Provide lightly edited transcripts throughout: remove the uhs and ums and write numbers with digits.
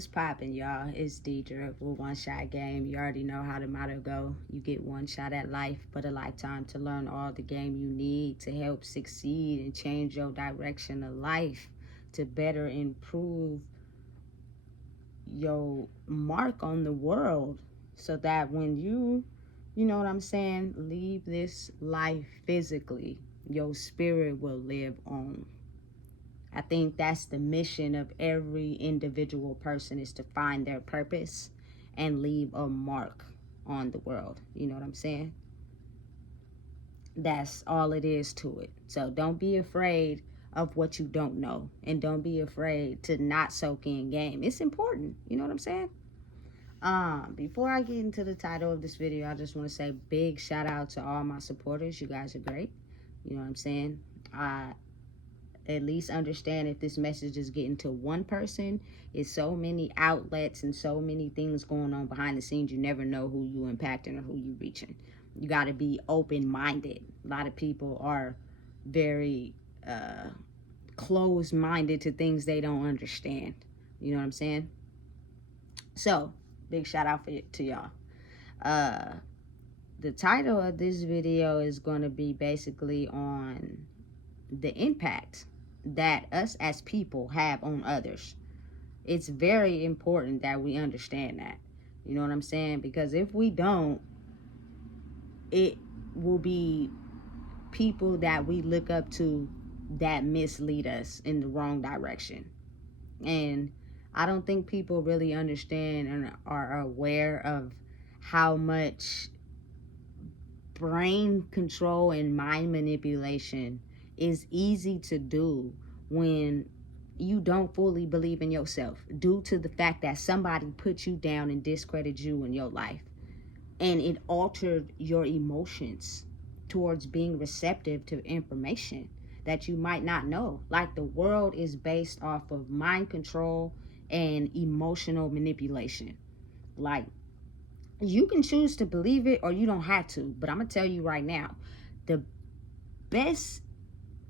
What's poppin', y'all? It's Deidre with One Shot Game. You already know how the motto go. You get one shot at life, but a lifetime to learn all the game you need to help succeed and change your direction of life to better improve your mark on the world so that when you know what I'm saying, leave this life physically, your spirit will live on. I think that's the mission of every individual person, is to find their purpose and leave a mark on the world. You know what I'm saying? That's all it is to it. So don't be afraid of what you don't know, and don't be afraid to not soak in game. It's important. You know what I'm saying? Before I get into the title of this video, I just want to say big shout out to all my supporters. You guys are great. You know what I'm saying? I at least understand if this message is getting to one person. It's so many outlets and so many things going on behind the scenes. You never know who you impacting or who you reaching. You got to be open-minded. A lot of people are very closed-minded to things they don't understand. You know what I'm saying? So big shout out to y'all. The title of this video is going to be basically on the impact that us as people have on others. It's very important that we understand that. You know what I'm saying? Because if we don't, it will be people that we look up to that mislead us in the wrong direction. And I don't think people really understand and are aware of how much brain control and mind manipulation is easy to do when you don't fully believe in yourself, due to the fact that somebody put you down and discredited you in your life, and it altered your emotions towards being receptive to information that you might not know. Like, the world is based off of mind control and emotional manipulation. Like, you can choose to believe it or you don't have to, but I'm gonna tell you right now, the best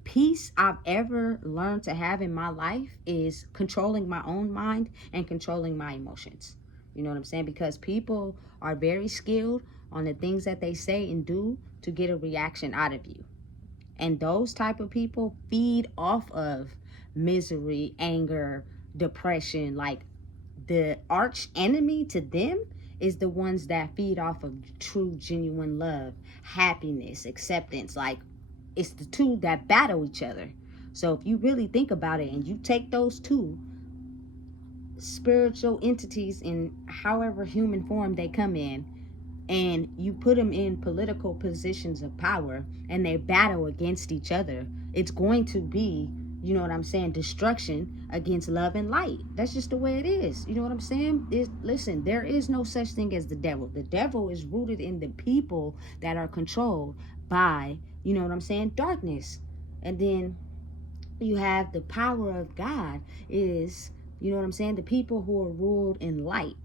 peace I've ever learned to have in my life is controlling my own mind and controlling my emotions. You know what I'm saying? Because people are very skilled on the things that they say and do to get a reaction out of you. And those type of people feed off of misery, anger, depression. Like, the arch enemy to them is the ones that feed off of true, genuine love, happiness, acceptance. Like, it's the two that battle each other. So if you really think about it and you take those two spiritual entities in however human form they come in, and you put them in political positions of power and they battle against each other, it's going to be, you know what I'm saying, destruction against love and light. That's just the way it is. You know what I'm saying? Listen, there is no such thing as the devil. The devil is rooted in the people that are controlled by, you know what I'm saying, darkness. And then you have the power of God is, you know what I'm saying, the people who are ruled in light,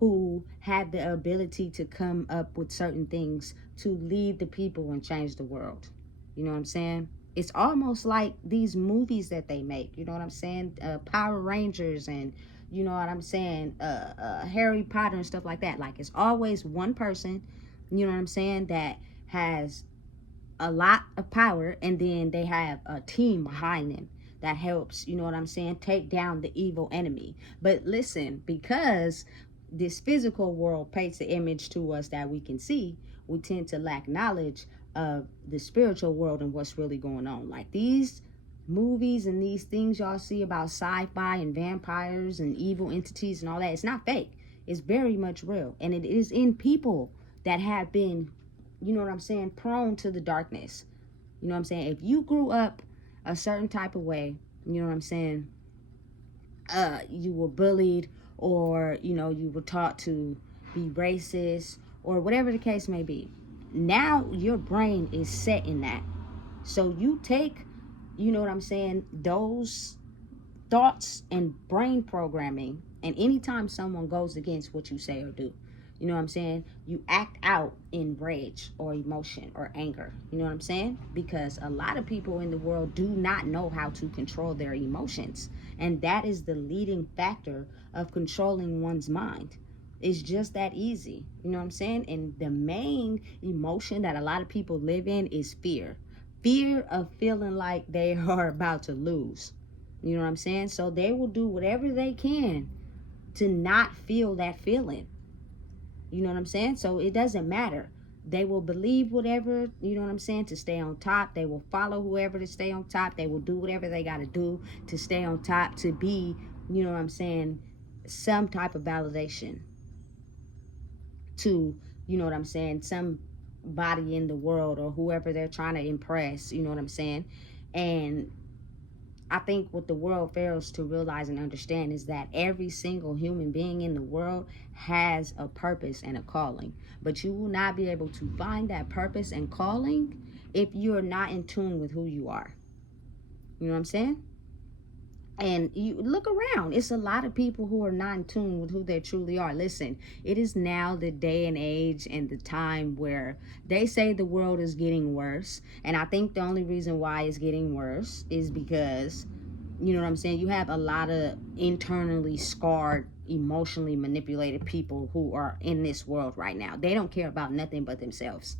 who have the ability to come up with certain things to lead the people and change the world. You know what I'm saying? It's almost like these movies that they make, you know what I'm saying? Power Rangers and, you know what I'm saying, Harry Potter and stuff like that. Like, it's always one person, you know what I'm saying, that has a lot of power, and then they have a team behind them that helps, you know what I'm saying, take down the evil enemy. But listen, because this physical world paints the image to us that we can see, we tend to lack knowledge of the spiritual world and what's really going on. Like, these movies and these things y'all see about sci-fi and vampires and evil entities and all that, it's not fake. It's very much real, and it is in people that have been, you know what I'm saying, prone to the darkness. You know what I'm saying? If you grew up a certain type of way, you know what I'm saying, you were bullied, or, you know, you were taught to be racist, or whatever the case may be, now your brain is set in that. So you take, you know what I'm saying, those thoughts and brain programming, and anytime someone goes against what you say or do, you know what I'm saying, you act out in rage or emotion or anger. You know what I'm saying? Because a lot of people in the world do not know how to control their emotions. And that is the leading factor of controlling one's mind. It's just that easy. You know what I'm saying? And the main emotion that a lot of people live in is fear. Fear of feeling like they are about to lose. You know what I'm saying? So they will do whatever they can to not feel that feeling. You know what I'm saying? So it doesn't matter. They will believe whatever, you know what I'm saying, to stay on top. They will follow whoever to stay on top. They will do whatever they got to do to stay on top, to be, you know what I'm saying, some type of validation to, you know what I'm saying, somebody in the world or whoever they're trying to impress, you know what I'm saying? And I think what the world fails to realize and understand is that every single human being in the world has a purpose and a calling. But you will not be able to find that purpose and calling if you're not in tune with who you are. You know what I'm saying? And you look around, it's a lot of people who are not in tune with who they truly are. Listen, it is now the day and age and the time where they say the world is getting worse. And I think the only reason why it's getting worse is because, you know what I'm saying, you have a lot of internally scarred, emotionally manipulated people who are in this world right now. They don't care about nothing but themselves.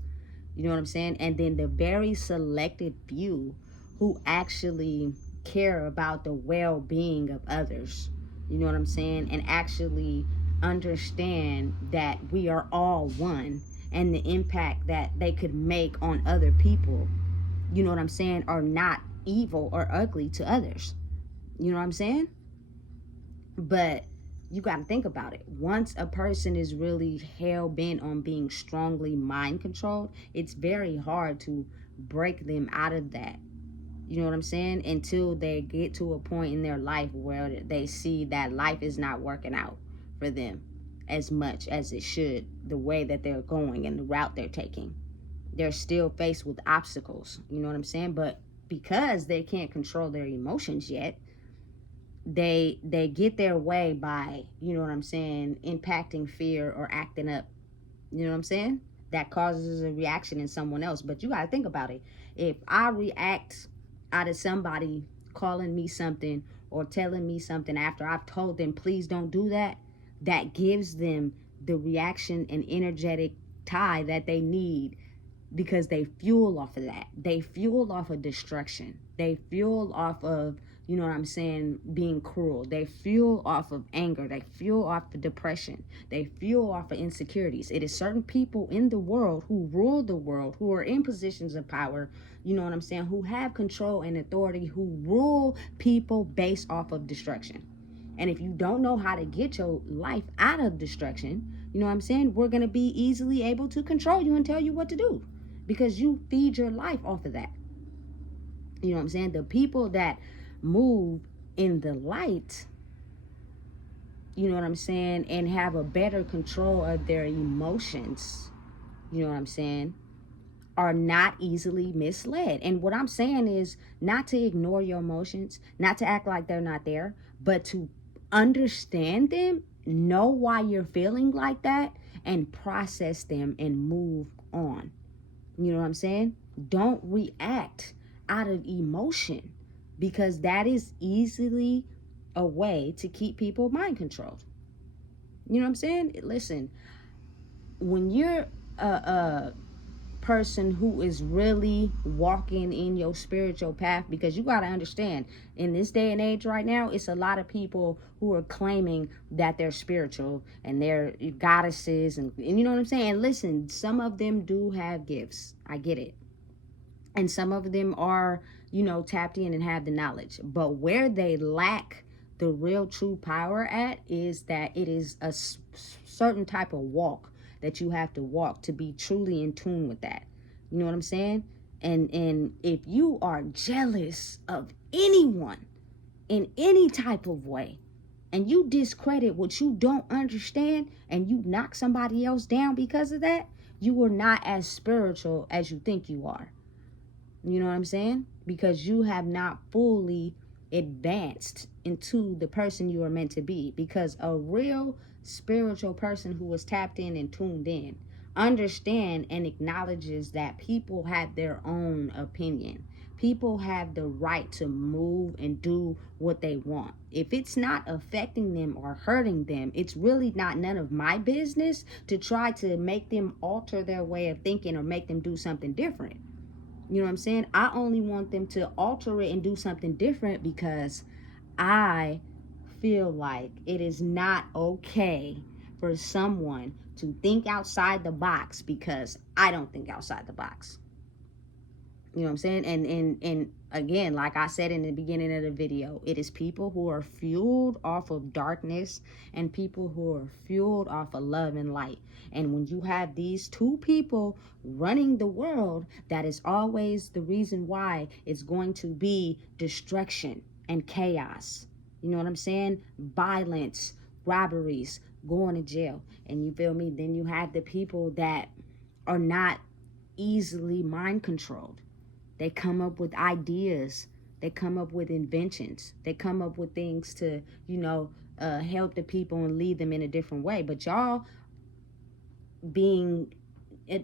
You know what I'm saying? And then the very selected few who actually care about the well-being of others, you know what I'm saying, and actually understand that we are all one, and the impact that they could make on other people, you know what I'm saying, are not evil or ugly to others. You know what I'm saying? But you got to think about it. Once a person is really hell bent on being strongly mind controlled, it's very hard to break them out of that. You know what I'm saying? Until they get to a point in their life where they see that life is not working out for them as much as it should, the way that they're going and the route they're taking. They're still faced with obstacles. You know what I'm saying? But because they can't control their emotions yet, they get their way by, you know what I'm saying, impacting fear or acting up. You know what I'm saying? That causes a reaction in someone else. But you got to think about it. If I react out of somebody calling me something or telling me something after I've told them, please don't do that, that gives them the reaction and energetic tie that they need, because they fuel off of that. They fuel off of destruction. They fuel off of, you know what I'm saying, being cruel. They fuel off of anger. They fuel off of depression. They fuel off of insecurities. It is certain people in the world who rule the world, who are in positions of power, you know what I'm saying, who have control and authority, who rule people based off of destruction. And if you don't know how to get your life out of destruction, you know what I'm saying, we're going to be easily able to control you and tell you what to do, because you feed your life off of that. You know what I'm saying? The people that move in the light, you know what I'm saying, and have a better control of their emotions, you know what I'm saying, are not easily misled. And what I'm saying is not to ignore your emotions, not to act like they're not there, but to understand them, know why you're feeling like that, and process them and move on. You know what I'm saying? Don't react out of emotion, because that is easily a way to keep people mind controlled. You know what I'm saying? Listen, when you're a person who is really walking in your spiritual path, because you got to understand, in this day and age right now, it's a lot of people who are claiming that they're spiritual and they're goddesses, and you know what I'm saying. And listen, some of them do have gifts, I get it, and some of them are, you know, tapped in and have the knowledge, but where they lack the real true power at is that it is a certain type of walk that you have to walk to be truly in tune with that. You know what I'm saying? And if you are jealous of anyone in any type of way, and you discredit what you don't understand, and you knock somebody else down because of that, you are not as spiritual as you think you are. You know what I'm saying? Because you have not fully advanced into the person you are meant to be. Because a real spiritual person who is tapped in and tuned in understand and acknowledges that people have their own opinion. People have the right to move and do what they want. If it's not affecting them or hurting them, it's really not none of my business to try to make them alter their way of thinking or make them do something different. You know what I'm saying? I only want them to alter it and do something different because I feel like it is not okay for someone to think outside the box because I don't think outside the box. You know what I'm saying? And again, like I said in the beginning of the video, it is people who are fueled off of darkness and people who are fueled off of love and light. And when you have these two people running the world, that is always the reason why it's going to be destruction and chaos. You know what I'm saying? Violence, robberies, going to jail. And you feel me? Then you have the people that are not easily mind controlled. They come up with ideas. They come up with inventions. They come up with things to, help the people and lead them in a different way. But y'all being,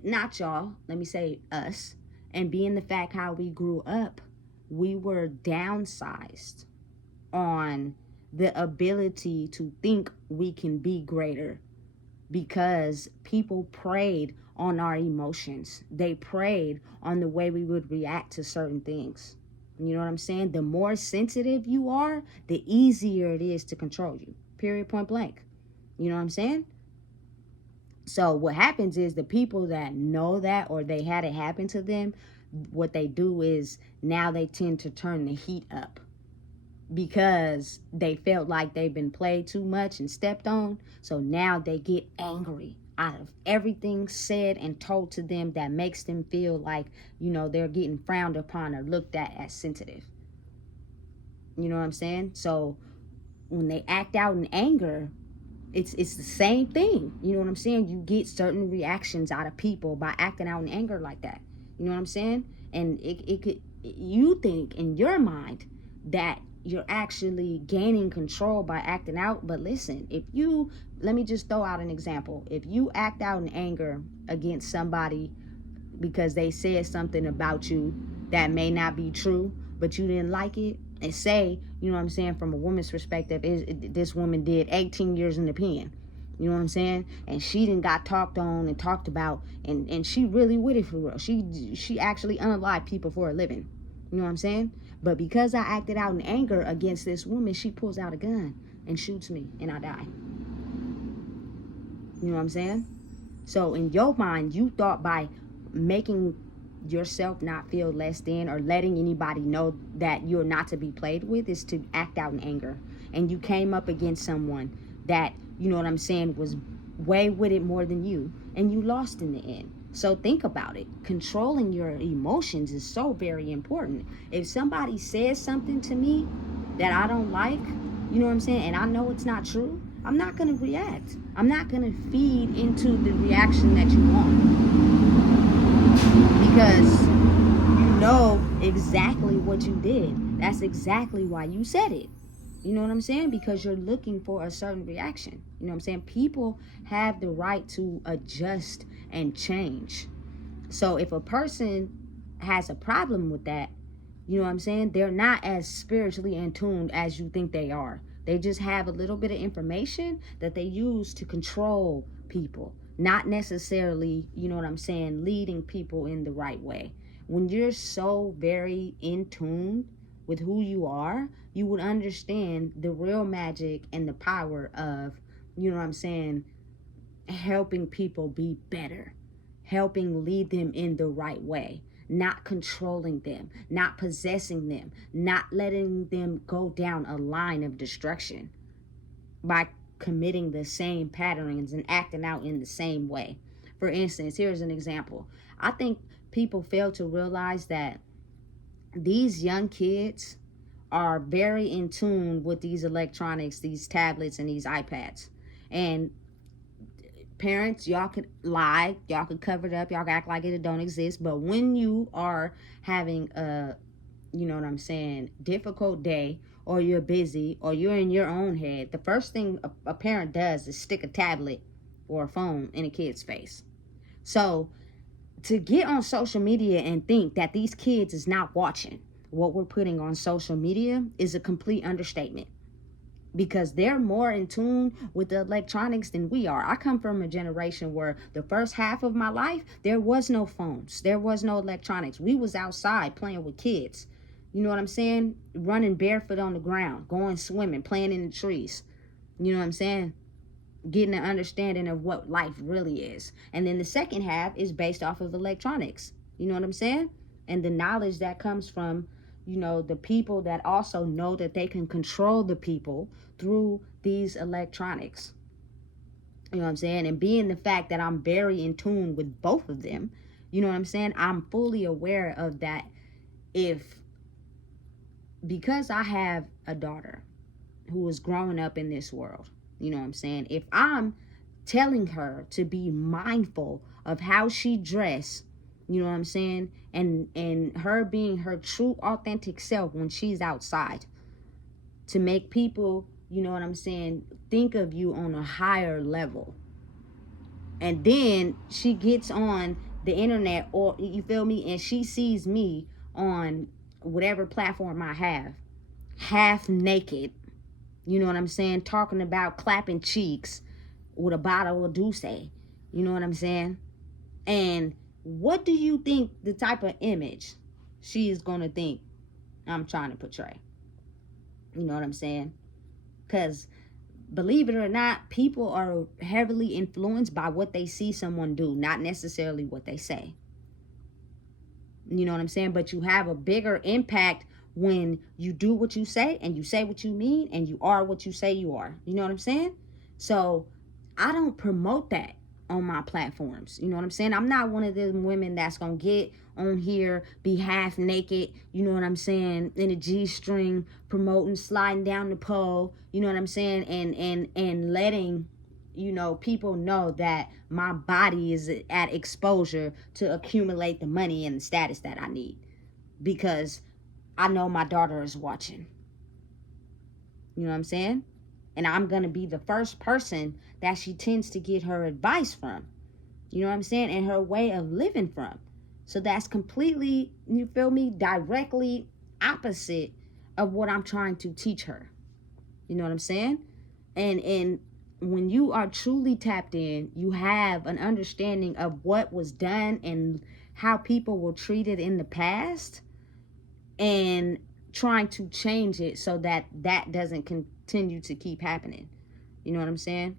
not y'all, let me say us, and being the fact how we grew up, we were downsized on the ability to think we can be greater because people preyed on our emotions. They preyed on the way we would react to certain things. You know what I'm saying? The more sensitive you are, the easier it is to control you. Period, point blank. You know what I'm saying? So what happens is the people that know that or they had it happen to them, what they do is now they tend to turn the heat up because they felt like they've been played too much and stepped on. So now they get angry out of everything said and told to them that makes them feel like, they're getting frowned upon or looked at as sensitive. You know what I'm saying? So when they act out in anger, it's the same thing. You know what I'm saying? You get certain reactions out of people by acting out in anger like that. You know what I'm saying? And you think in your mind that you're actually gaining control by acting out. But listen, let me just throw out an example. If you act out in anger against somebody because they said something about you that may not be true, but you didn't like it, and say, you know what I'm saying, from a woman's perspective, this woman did 18 years in the pen. You know what I'm saying? And she done got talked on and talked about, and she really with it for real. She actually unalived people for a living. You know what I'm saying? But because I acted out in anger against this woman, she pulls out a gun and shoots me and I die. You know what I'm saying? So in your mind, you thought by making yourself not feel less than or letting anybody know that you're not to be played with is to act out in anger. And you came up against someone that, you know what I'm saying, was way with it more than you, and you lost in the end. So think about it. Controlling your emotions is so very important. If somebody says something to me that I don't like, you know what I'm saying, and I know it's not true, I'm not going to react. I'm not going to feed into the reaction that you want. Because you know exactly what you did. That's exactly why you said it. You know what I'm saying? Because you're looking for a certain reaction. You know what I'm saying? People have the right to adjust and change. So if a person has a problem with that, you know what I'm saying, they're not as spiritually in tune as you think they are. They just have a little bit of information that they use to control people. Not necessarily, you know what I'm saying, leading people in the right way. When you're so very in tune with who you are, you would understand the real magic and the power of, you know what I'm saying, helping people be better, helping lead them in the right way, not controlling them, not possessing them, not letting them go down a line of destruction by committing the same patterns and acting out in the same way. For instance, here's an example. I think people fail to realize that these young kids are very in tune with these electronics, these tablets, and these iPads. And parents, y'all could lie, y'all could cover it up, y'all could act like it don't exist. But when you are having a, you know what I'm saying, difficult day, or you're busy, or you're in your own head, the first thing a parent does is stick a tablet or a phone in a kid's face. So to get on social media and think that these kids is not watching what we're putting on social media is a complete understatement, because they're more in tune with the electronics than we are. I come from a generation where the first half of my life, there was no phones, there was no electronics. We was outside playing with kids. You know what I'm saying? Running barefoot on the ground, going swimming, playing in the trees. You know what I'm saying? Getting an understanding of what life really is. And then the second half is based off of electronics. You know what I'm saying? And the knowledge that comes from, you know, the people that also know that they can control the people through these electronics. You know what I'm saying? And being the fact that I'm very in tune with both of them, you know what I'm saying? I'm fully aware of that. Because I have a daughter who is growing up in this world, you know what I'm saying? If I'm telling her to be mindful of how she dress, you know what I'm saying? And her being her true authentic self when she's outside, to make people, you know what I'm saying, think of you on a higher level. And then she gets on the internet, or you feel me, and she sees me on whatever platform I have, half naked, you know what I'm saying, talking about clapping cheeks with a bottle of Douce, you know what I'm saying? And what do you think the type of image she is going to think I'm trying to portray? You know what I'm saying? Because believe it or not, people are heavily influenced by what they see someone do, not necessarily what they say. You know what I'm saying? But you have a bigger impact when you do what you say, and you say what you mean, and you are what you say you are. You know what I'm saying? So I don't promote that on my platforms. You know what I'm saying? I'm not one of them women that's gonna get on here, be half naked, you know what I'm saying, in a G-string, promoting sliding down the pole, you know what I'm saying, and letting, you know, people know that my body is at exposure to accumulate the money and the status that I need, because I know my daughter is watching. You know what I'm saying? And I'm going to be the first person that she tends to get her advice from. You know what I'm saying? And her way of living from. So that's completely, you feel me, directly opposite of what I'm trying to teach her. You know what I'm saying? And when you are truly tapped in, you have an understanding of what was done and how people were treated in the past, and trying to change it so that that doesn't continue to keep happening. You know what I'm saying?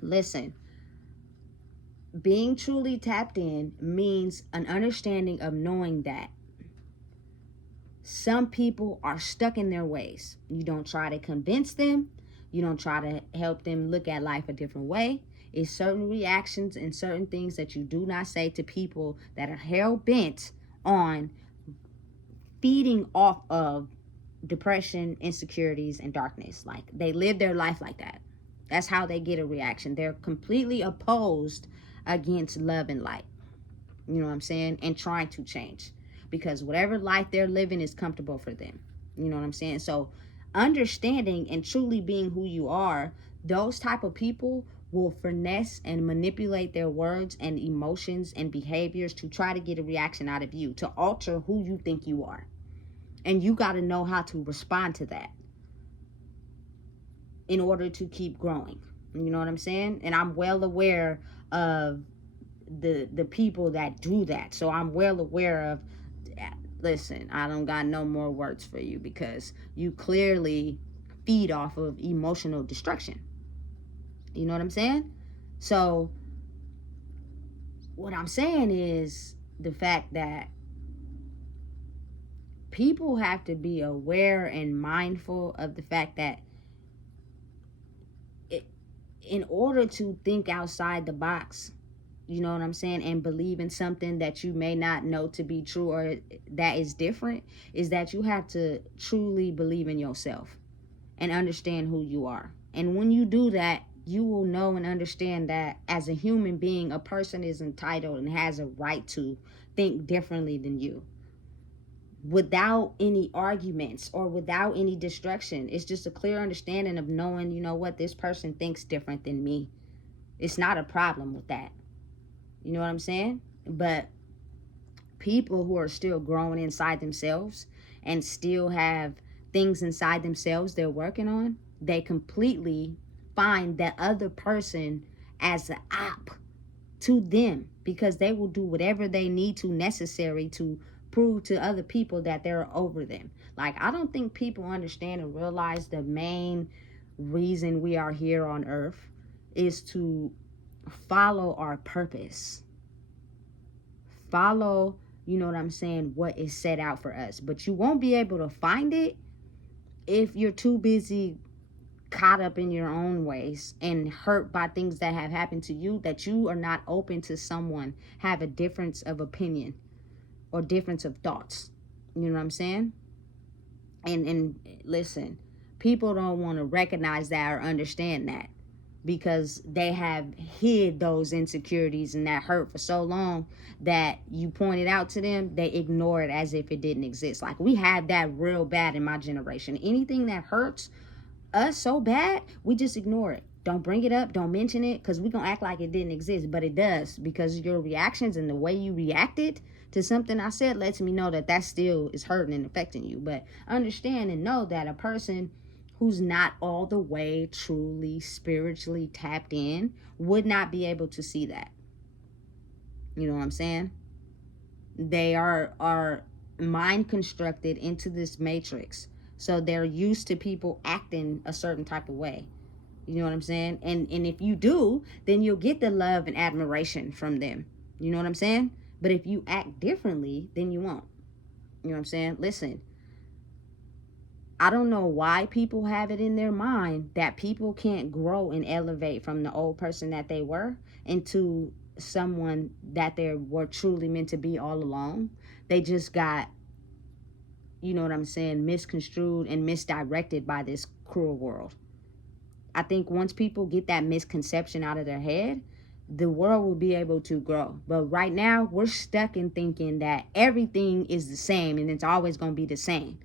Listen, being truly tapped in means an understanding of knowing that some people are stuck in their ways. You don't try to convince them. You don't try to help them look at life a different way. It's certain reactions and certain things that you do not say to people that are hell-bent on feeding off of depression, insecurities, and darkness. Like, they live their life like that. That's how they get a reaction. They're completely opposed against love and light. You know what I'm saying? And trying to change, because whatever life they're living is comfortable for them. You know what I'm saying? So understanding and truly being who you are, those type of people will finesse and manipulate their words and emotions and behaviors to try to get a reaction out of you, to alter who you think you are. And you got to know how to respond to that in order to keep growing. You know what I'm saying? And I'm well aware of the people that do that. So I'm well aware of, listen, I don't got no more words for you, because you clearly feed off of emotional destruction. You know what I'm saying? So what I'm saying is the fact that people have to be aware and mindful of the fact that in order to think outside the box, you know what I'm saying, and believe in something that you may not know to be true or that is different, is that you have to truly believe in yourself and understand who you are. And when you do that, you will know and understand that as a human being, a person is entitled and has a right to think differently than you, without any arguments or without any distraction. It's just a clear understanding of knowing, you know what, this person thinks different than me. It's not a problem with that. You know what I'm saying? But people who are still growing inside themselves and still have things inside themselves they're working on, they completely find that other person as an op to them, because they will do whatever they need to necessary to prove to other people that they're over them. Like, I don't think people understand and realize the main reason we are here on earth is to follow our purpose. Follow, you know what I'm saying, what is set out for us. But you won't be able to find it if you're too busy caught up in your own ways and hurt by things that have happened to you, that you are not open to someone have a difference of opinion or difference of thoughts. You know what I'm saying? And listen, people don't want to recognize that or understand that, because they have hid those insecurities and that hurt for so long that you point it out to them, they ignore it as if it didn't exist. Like, we have that real bad in my generation. Anything that hurts us so bad, we just ignore it. Don't bring it up, don't mention it, because we're going to act like it didn't exist. But it does, because your reactions and the way you reacted to something I said lets me know that that still is hurting and affecting you. But understand and know that a person who's not all the way truly spiritually tapped in would not be able to see that. You know what I'm saying? They are mind constructed into this matrix. So they're used to people acting a certain type of way. You know what I'm saying? And if you do, then you'll get the love and admiration from them. You know what I'm saying? But if you act differently, then you won't. You know what I'm saying? Listen, I don't know why people have it in their mind that people can't grow and elevate from the old person that they were into someone that they were truly meant to be all along. They just got, you know what I'm saying, misconstrued and misdirected by this cruel world. I think once people get that misconception out of their head, the world will be able to grow. But right now, we're stuck in thinking that everything is the same and it's always going to be the same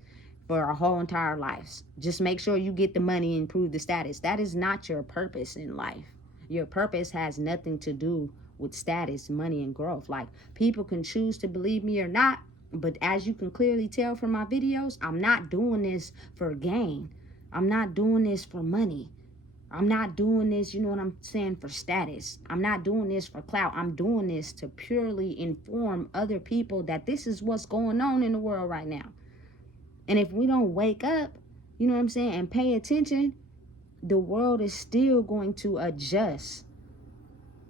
for our whole entire lives. Just make sure you get the money and prove the status. That is not your purpose in life. Your purpose has nothing to do with status, money, and growth. Like, people can choose to believe me or not, but as you can clearly tell from my videos, I'm not doing this for gain. I'm not doing this for money. I'm not doing this, you know what I'm saying, for status. I'm not doing this for clout. I'm doing this to purely inform other people that this is what's going on in the world right now. And if we don't wake up, you know what I'm saying, and pay attention, the world is still going to adjust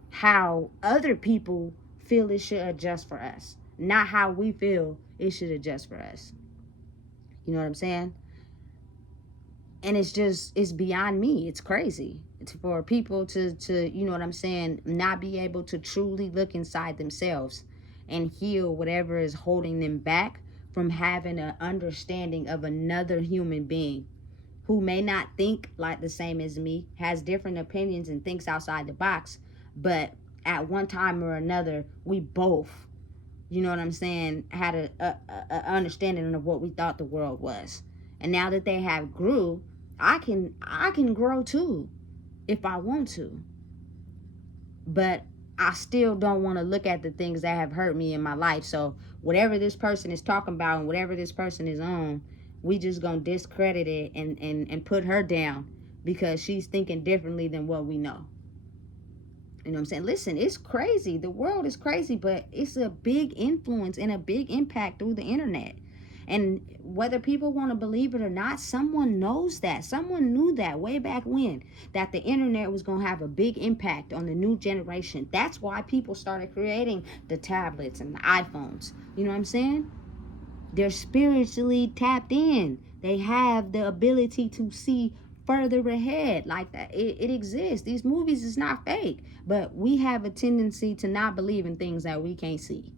how other people feel it should adjust for us, not how we feel it should adjust for us. You know what I'm saying? And it's beyond me. It's crazy. It's for people to, you know what I'm saying, not be able to truly look inside themselves and heal whatever is holding them back from having an understanding of another human being who may not think like the same as me, has different opinions and thinks outside the box, but at one time or another, we both, you know what I'm saying, had a understanding of what we thought the world was. And now that they have grew, I can grow too if I want to. But I still don't want to look at the things that have hurt me in my life. So whatever this person is talking about and whatever this person is on, we just gonna discredit it and put her down because she's thinking differently than what we know. You know what I'm saying? Listen, it's crazy. The world is crazy, but it's a big influence and a big impact through the internet. And whether people want to believe it or not, someone knows that. Someone knew that way back when, that the internet was going to have a big impact on the new generation. That's why people started creating the tablets and the iPhones. You know what I'm saying? They're spiritually tapped in. They have the ability to see further ahead. Like that, it exists. These movies is not fake, but we have a tendency to not believe in things that we can't see.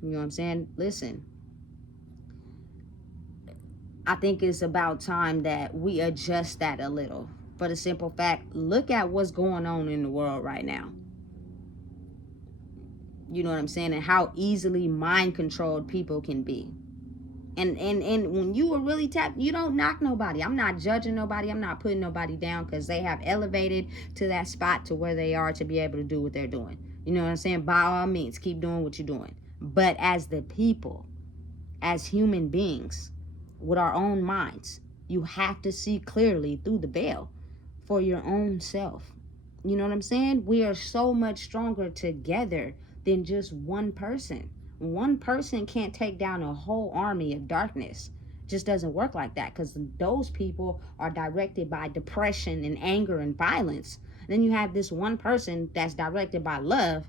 You know what I'm saying? Listen, I think it's about time that we adjust that a little. For the simple fact, look at what's going on in the world right now. You know what I'm saying? And how easily mind controlled people can be. And when you are really tapped, you don't knock nobody. I'm not judging nobody. I'm not putting nobody down because they have elevated to that spot to where they are to be able to do what they're doing. You know what I'm saying? By all means, keep doing what you're doing. But as the people, as human beings, with our own minds, you have to see clearly through the veil for your own self. You know what I'm saying? We are so much stronger together than just one person. One person can't take down a whole army of darkness. It just doesn't work like that, because those people are directed by depression and anger and violence. Then you have this one person that's directed by love.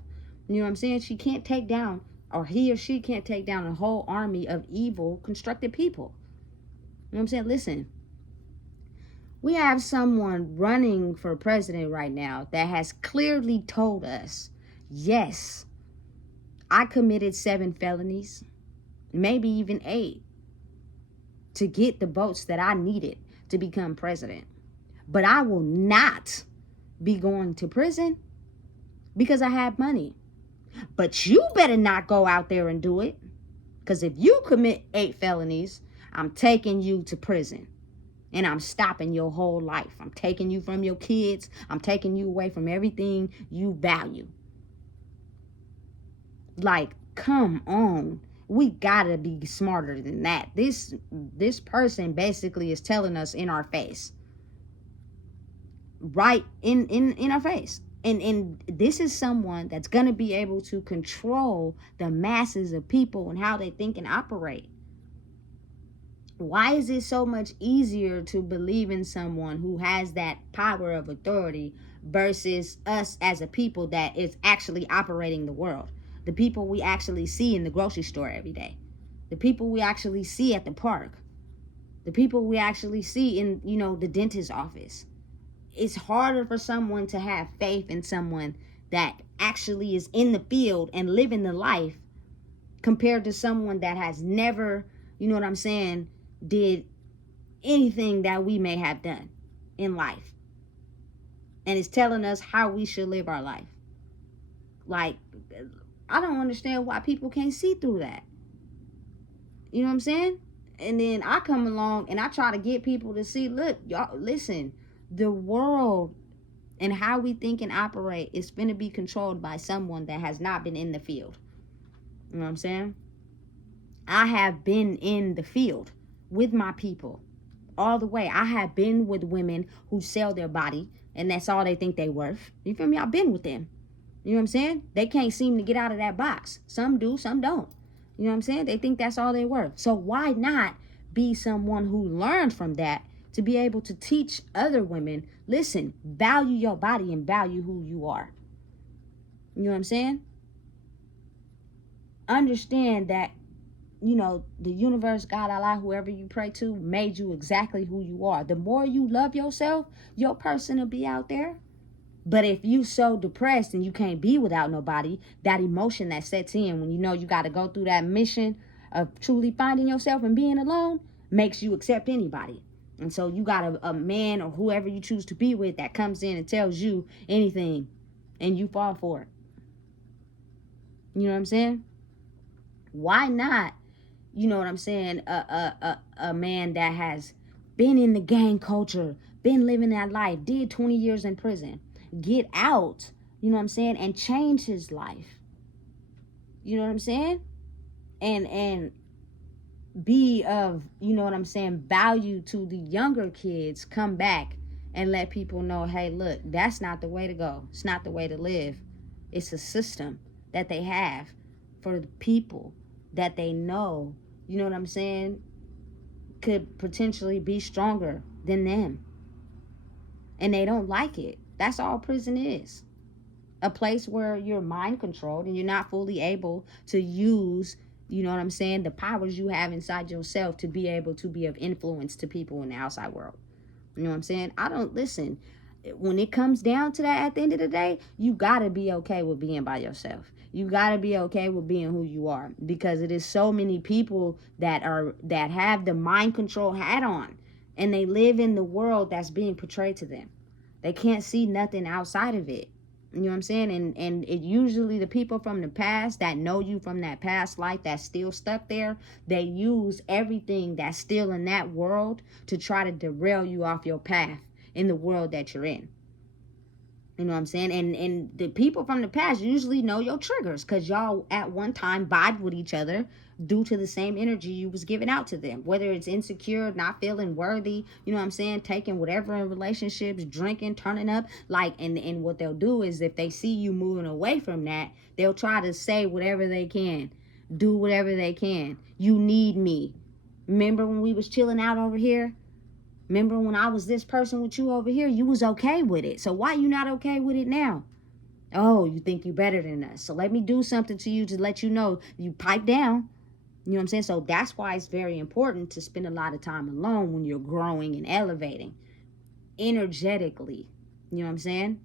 You know what I'm saying? She can't take down, or he or she can't take down a whole army of evil, constructed people. You know what I'm saying? Listen, we have someone running for president right now that has clearly told us, yes, I committed 7 felonies, maybe even 8, to get the votes that I needed to become president. But I will not be going to prison because I have money. But you better not go out there and do it. Because if you commit 8 felonies, I'm taking you to prison. And I'm stopping your whole life. I'm taking you from your kids. I'm taking you away from everything you value. Like, come on. We gotta be smarter than that. This person basically is telling us in our face. Right in our face. And this is someone that's gonna be able to control the masses of people and how they think and operate. Why is it so much easier to believe in someone who has that power of authority versus us as a people that is actually operating the world? The people we actually see in the grocery store every day. The people we actually see at the park. The people we actually see in, the dentist's office. It's harder for someone to have faith in someone that actually is in the field and living the life compared to someone that has never, did anything that we may have done in life, and it's telling us how we should live our life. Like, I don't understand why people can't see through that. You know what I'm saying? And then I come along and I try to get people to see, look, y'all, listen, the world and how we think and operate is going to be controlled by someone that has not been in the field. You know what I'm saying? I have been in the field with my people all the way. I have been with women who sell their body and that's all they think they worth. You feel me? I've been with them. You know what I'm saying? They can't seem to get out of that box. Some do, some don't. You know what I'm saying? They think that's all they're worth. So why not be someone who learned from that to be able to teach other women, listen, value your body and value who you are. You know what I'm saying? Understand that, the universe, God, Allah, whoever you pray to, made you exactly who you are. The more you love yourself, your person will be out there. But if you so depressed and you can't be without nobody, that emotion that sets in when you got to go through that mission of truly finding yourself and being alone makes you accept anybody. And so you got a man or whoever you choose to be with that comes in and tells you anything and you fall for it. You know what I'm saying? Why not, a man that has been in the gang culture, been living that life, did 20 years in prison, get out, and change his life. You know what I'm saying? And be of, value to the younger kids, come back and let people know, hey, look, that's not the way to go. It's not the way to live. It's a system that they have for the people that they know, could potentially be stronger than them. And they don't like it. That's all prison is. A place where you're mind controlled and you're not fully able to use, the powers you have inside yourself to be able to be of influence to people in the outside world. You know what I'm saying? Listen, when it comes down to that, at the end of the day, you got to be okay with being by yourself. You got to be okay with being who you are, because it is so many people that have the mind control hat on and they live in the world that's being portrayed to them. They can't see nothing outside of it. You know what I'm saying? And it usually the people from the past that know you from that past life that's still stuck there, they use everything that's still in that world to try to derail you off your path in the world that you're in. You know what I'm saying? And the people from the past usually know your triggers because y'all at one time vibed with each other due to the same energy you was giving out to them. Whether it's insecure, not feeling worthy, you know what I'm saying, taking whatever in relationships, drinking, turning up. Like, and what they'll do is if they see you moving away from that, they'll try to say whatever they can, do whatever they can. You need me. Remember when we was chilling out over here? Remember when I was this person with you over here? You was okay with it. So why you not okay with it now? Oh, you think you better than us. So let me do something to you to let you know you pipe down. You know what I'm saying? So that's why it's very important to spend a lot of time alone when you're growing and elevating energetically. You know what I'm saying?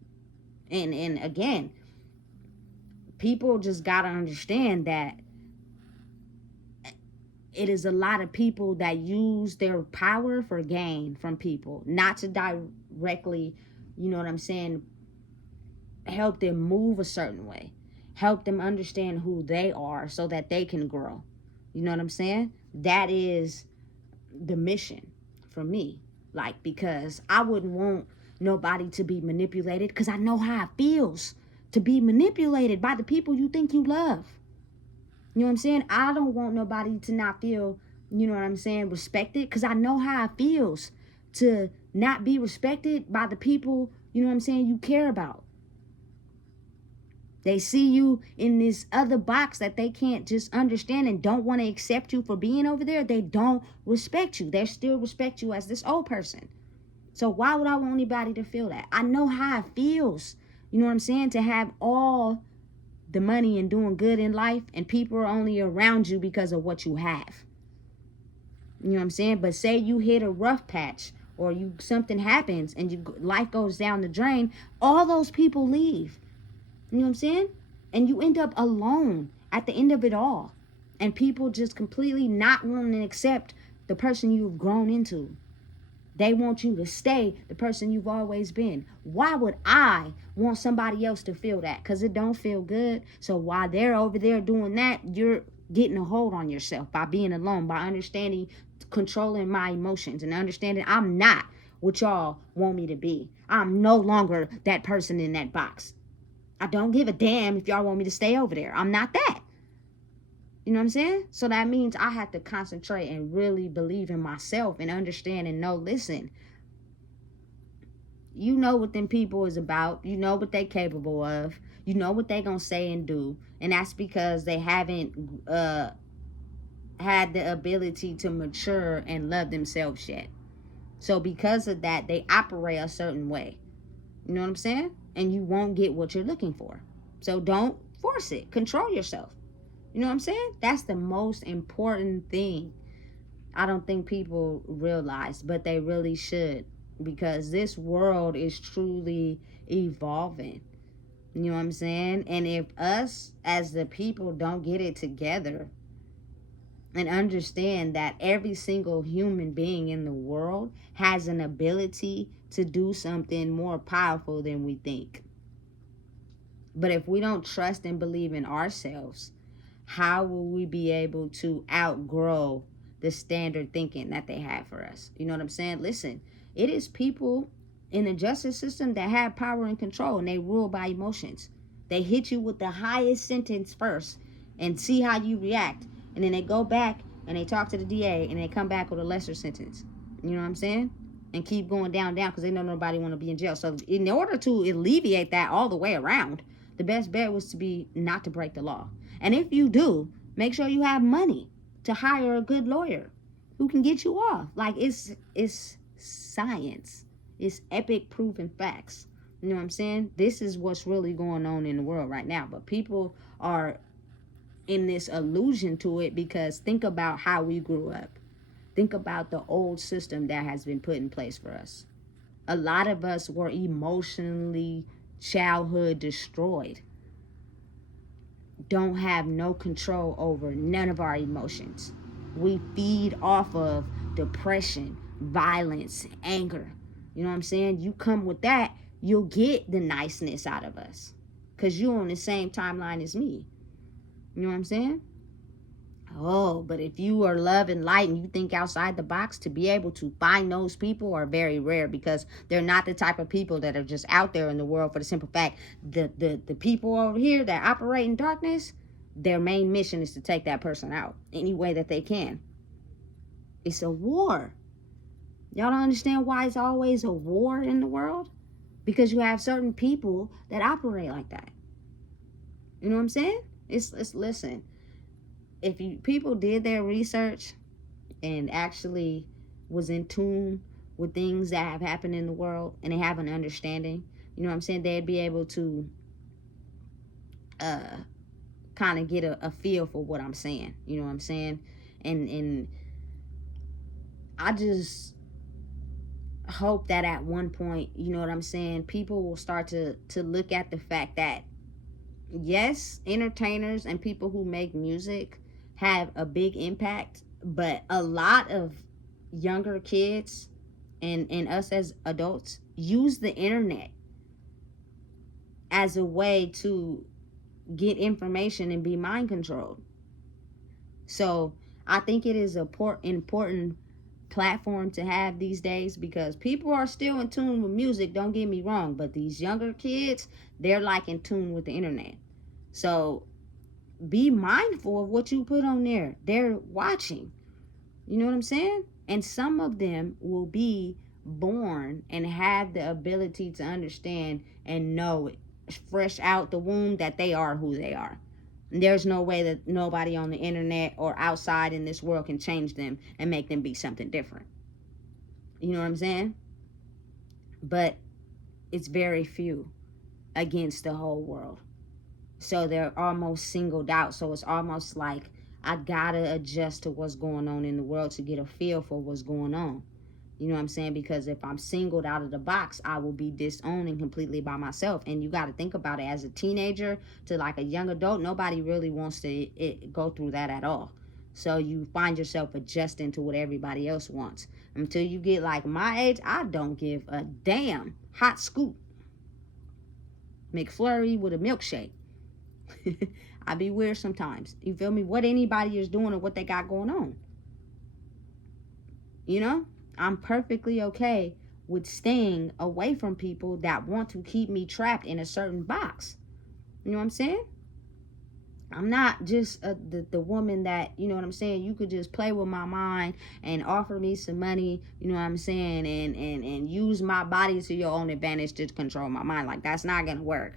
And again, people just got to understand that it is a lot of people that use their power for gain from people, not to directly, you know what I'm saying, help them move a certain way, help them understand who they are so that they can grow. You know what I'm saying? That is the mission for me. Like, because I wouldn't want nobody to be manipulated because I know how it feels to be manipulated by the people you think you love. You know what I'm saying? I don't want nobody to not feel, you know what I'm saying, respected, because I know how it feels to not be respected by the people, you know what I'm saying, you care about. They see you in this other box that they can't just understand and don't want to accept you for being over there. They don't respect you. They still respect you as this old person. So why would I want anybody to feel that? I know how it feels, you know what I'm saying, to have all the money and doing good in life and people are only around you because of what you have. You know what I'm saying? But say you hit a rough patch or you something happens and life goes down the drain, all those people leave. You know what I'm saying? And you end up alone at the end of it all. And people just completely not wanting to accept the person you've grown into. They want you to stay the person you've always been. Why would I want somebody else to feel that? Because it don't feel good. So while they're over there doing that, you're getting a hold on yourself by being alone, by understanding, controlling my emotions and understanding I'm not what y'all want me to be. I'm no longer that person in that box. I don't give a damn if y'all want me to stay over there. I'm not that. You know what I'm saying? So that means I have to concentrate and really believe in myself and understand and know, listen, you know what them people is about. You know what they capable of. You know what they gonna say and do. And that's because they haven't had the ability to mature and love themselves yet. So because of that, they operate a certain way. You know what I'm saying? And you won't get what you're looking for. So don't force it. Control yourself. You know what I'm saying? That's the most important thing I don't think people realize, but they really should, because this world is truly evolving. You know what I'm saying? And if us as the people don't get it together and understand that every single human being in the world has an ability to do something more powerful than we think. But if we don't trust and believe in ourselves, how will we be able to outgrow the standard thinking that they have for us? You know what I'm saying? Listen, it is people in the justice system that have power and control, and they rule by emotions. They hit you with the highest sentence first and see how you react. And then they go back and they talk to the DA and they come back with a lesser sentence. You know what I'm saying? And keep going down because they know nobody want to be in jail. So in order to alleviate that all the way around, the best bet was to be not to break the law. And if you do, make sure you have money to hire a good lawyer who can get you off. Like, it's science. It's epic proof and facts. You know what I'm saying? This is what's really going on in the world right now. But people are in this illusion to it because think about how we grew up. Think about the old system that has been put in place for us. A lot of us were emotionally childhood destroyed. Don't have no control over none of our emotions. We feed off of depression, violence, anger. You know what I'm saying? You come with that, you'll get the niceness out of us because you're on the same timeline as me. You know what I'm saying? Oh, but if you are love and light and you think outside the box, to be able to find those people are very rare, because they're not the type of people that are just out there in the world for the simple fact the people over here that operate in darkness, their main mission is to take that person out any way that they can. It's a war. Y'all don't understand why it's always a war in the world? Because you have certain people that operate like that. You know what I'm saying? It's listen. If you people did their research and actually was in tune with things that have happened in the world, and they have an understanding, you know what I'm saying, they'd be able to kind of get a feel for what I'm saying. You know what I'm saying? And I just hope that at one point, you know what I'm saying, people will start to look at the fact that yes, entertainers and people who make music have a big impact, but a lot of younger kids and us as adults use the internet as a way to get information and be mind controlled. So I think it is an important platform to have these days, because people are still in tune with music, don't get me wrong, but these younger kids, they're like in tune with the internet. So be mindful of what you put on there. They're watching. You know what I'm saying? And some of them will be born and have the ability to understand and know it, fresh out the womb, that they are who they are. And there's no way that nobody on the internet or outside in this world can change them and make them be something different. You know what I'm saying? But it's very few against the whole world. So they're almost singled out. So it's almost like I gotta adjust to what's going on in the world to get a feel for what's going on. You know what I'm saying? Because if I'm singled out of the box, I will be disowning completely by myself. And you got to think about it, as a teenager to like a young adult, nobody really wants to go through that at all. So you find yourself adjusting to what everybody else wants. Until you get like my age, I don't give a damn. Hot scoop. McFlurry with a milkshake. I be weird sometimes. You feel me? What anybody is doing or what they got going on. You know? I'm perfectly okay with staying away from people that want to keep me trapped in a certain box. You know what I'm saying? I'm not just the woman that, you know what I'm saying, you could just play with my mind and offer me some money, you know what I'm saying, and use my body to your own advantage to control my mind. Like, that's not going to work.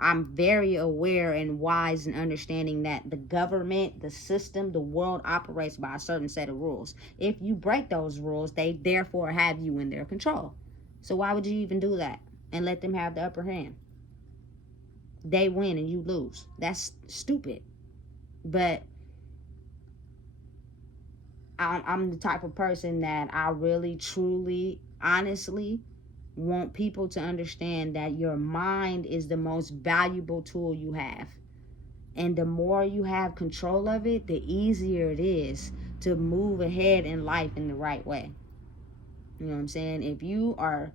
I'm very aware and wise in understanding that the government, the system, the world operates by a certain set of rules. If you break those rules, they therefore have you in their control. So why would you even do that and let them have the upper hand? They win and you lose. That's stupid. But I'm the type of person that I really, truly, honestly want people to understand that your mind is the most valuable tool you have. And the more you have control of it, the easier it is to move ahead in life in the right way. You know what I'm saying? If you are,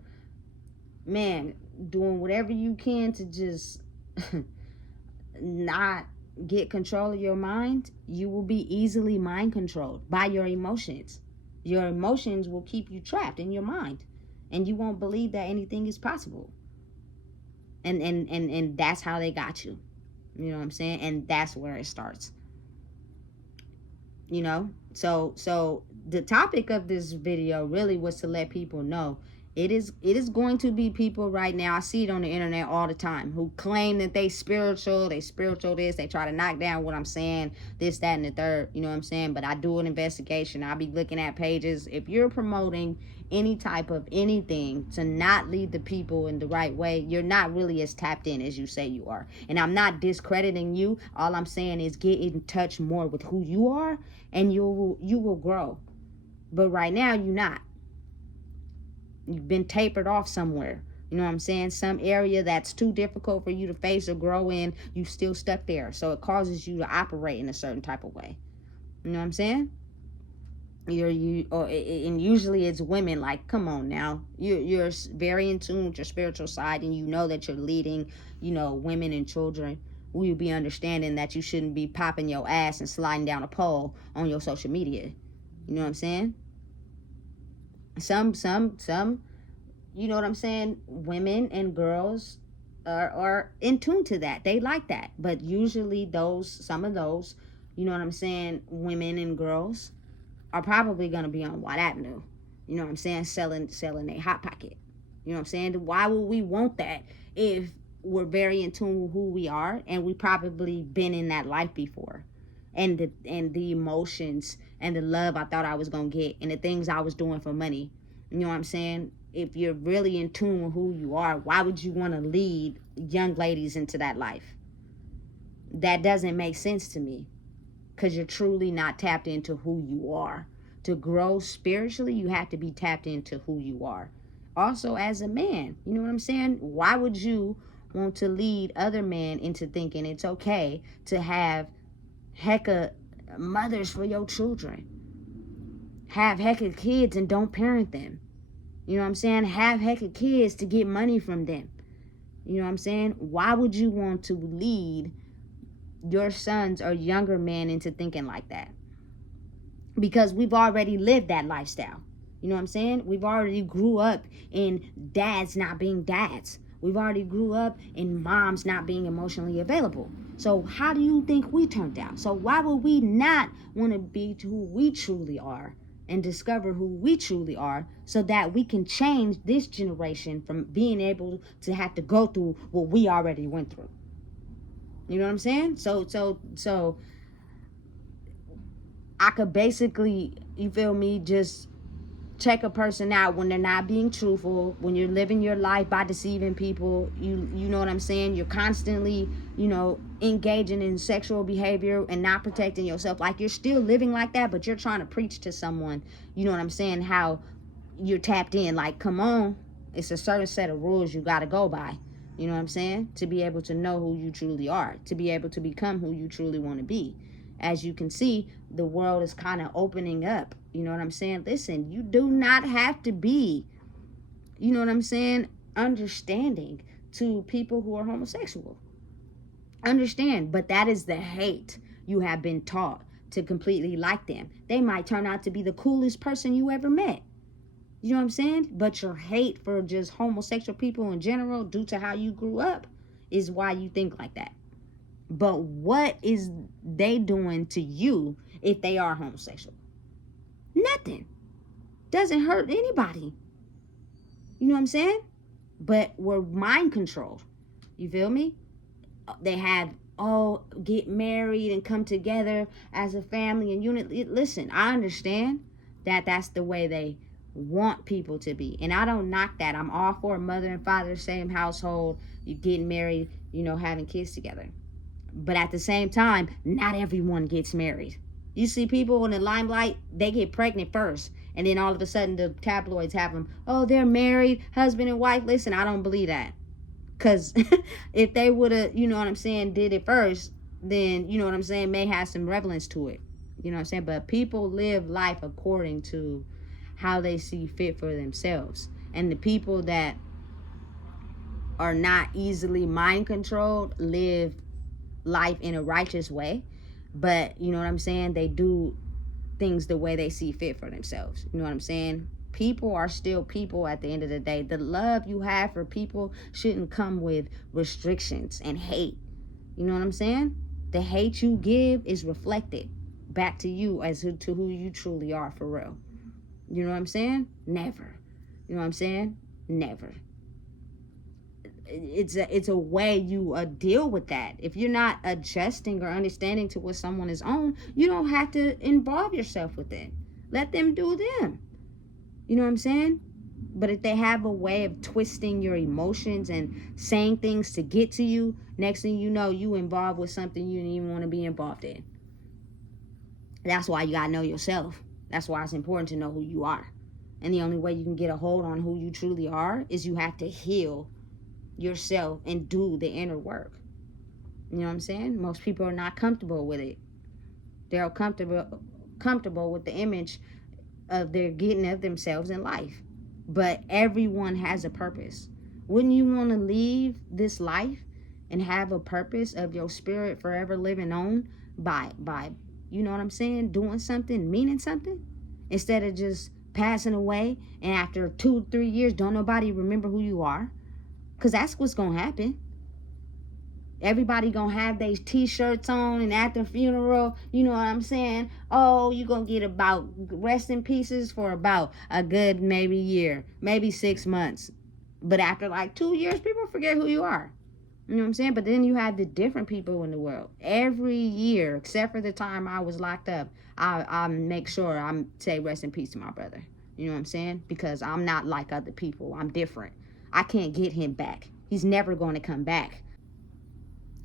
man, doing whatever you can to just not get control of your mind, you will be easily mind controlled by your emotions. Your emotions will keep you trapped in your mind, and you won't believe that anything is possible. And that's how they got you. You know what I'm saying? And that's where it starts. You know? So the topic of this video really was to let people know it is going to be people right now, I see it on the internet all the time, who claim that they spiritual this, they try to knock down what I'm saying, this, that, and the third, you know what I'm saying? But I do an investigation. I'll be looking at pages. If you're promoting any type of anything to not lead the people in the right way, you're not really as tapped in as you say you are. And I'm not discrediting you. All I'm saying is get in touch more with who you are, and you will grow. But right now, you're not. You've been tapered off somewhere. You know what I'm saying? Some area that's too difficult for you to face or grow in, you still stuck there. So it causes you to operate in a certain type of way. You know what I'm saying? And usually it's women. Like, come on now. You're very in tune with your spiritual side, and you know that you're leading, you know, women and children. will you be understanding that you shouldn't be popping your ass and sliding down a pole on your social media? You know what I'm saying? Some, you know what I'm saying? Women and girls are in tune to that. They like that. But usually some of those, you know what I'm saying, women and girls are probably going to be on White Avenue. You know what I'm saying? Selling a hot pocket. You know what I'm saying? Why would we want that if we're very in tune with who we are and we probably been in that life before? And the emotions and the love I thought I was going to get and the things I was doing for money. You know what I'm saying? If you're really in tune with who you are, why would you want to lead young ladies into that life? That doesn't make sense to me, because you're truly not tapped into who you are. To grow spiritually, you have to be tapped into who you are. Also, as a man, you know what I'm saying? Why would you want to lead other men into thinking it's okay to have hecka mothers for your children? Have hecka kids and don't parent them. You know what I'm saying? Have hecka kids to get money from them. You know what I'm saying? Why would you want to lead your sons or younger men into thinking like that? Because we've already lived that lifestyle. You know what I'm saying? We've already grew up in dads not being dads. We've already grew up in moms not being emotionally available. So how do you think we turned out? So why would we not want to be who we truly are and discover who we truly are, so that we can change this generation from being able to have to go through what we already went through? You know what I'm saying? So I could basically, you feel me, just check a person out when they're not being truthful, when you're living your life by deceiving people. You know what I'm saying? You're constantly, engaging in sexual behavior and not protecting yourself. Like, you're still living like that, but you're trying to preach to someone, you know what I'm saying, how you're tapped in. Like, come on, it's a certain set of rules you got to go by. You know what I'm saying? To be able to know who you truly are, to be able to become who you truly want to be. As you can see, the world is kind of opening up. You know what I'm saying? Listen, you do not have to be, you know what I'm saying, understanding to people who are homosexual. Understand, but that is the hate you have been taught to completely like them. They might turn out to be the coolest person you ever met. You know what I'm saying? But your hate for just homosexual people in general, due to how you grew up, is why you think like that. But what is they doing to you if they are homosexual? Nothing. Doesn't hurt anybody. You know what I'm saying? But we're mind controlled. You feel me? They have, get married and come together as a family and unit. Listen, I understand that that's the way they want people to be. And I don't knock that. I'm all for mother and father, same household, you getting married, having kids together. But at the same time, not everyone gets married. You see people in the limelight, they get pregnant first. And then all of a sudden the tabloids have them, they're married, husband and wife. Listen, I don't believe that. Because if they would have, you know what I'm saying, did it first, then, you know what I'm saying, may have some relevance to it. You know what I'm saying? But people live life according to how they see fit for themselves. And the people that are not easily mind controlled live life in a righteous way. But, you know what I'm saying, they do things the way they see fit for themselves. You know what I'm saying? People are still people at the end of the day. The love you have for people shouldn't come with restrictions and hate. You know what I'm saying? The hate you give is reflected back to you as to who you truly are for real. You know what I'm saying? Never. You know what I'm saying? Never. It's a way you deal with that. If you're not adjusting or understanding to what someone is on, you don't have to involve yourself with it. Let them do them. You know what I'm saying? But if they have a way of twisting your emotions and saying things to get to you, next thing you know, you involved with something you didn't even want to be involved in. That's why you gotta know yourself. That's why it's important to know who you are. And the only way you can get a hold on who you truly are is you have to heal yourself and do the inner work. You know what I'm saying? Most people are not comfortable with it. They're comfortable with the image of their getting of themselves in life. But everyone has a purpose. Wouldn't you want to leave this life and have a purpose of your spirit forever living on by you know what I'm saying, doing something, meaning something, instead of just passing away and after 2-3 years don't nobody remember who you are. Because that's what's gonna happen. Everybody gonna have their t-shirts on, and at the funeral, you know what I'm saying, oh, you gonna get about rest in pieces for about a good maybe year, maybe 6 months. But after like 2 years, people forget who you are. You know what I'm saying? But then you have the different people in the world. Every year, except for the time I was locked up, I make sure I say rest in peace to my brother. You know what I'm saying? Because I'm not like other people. I'm different. I can't get him back. He's never going to come back.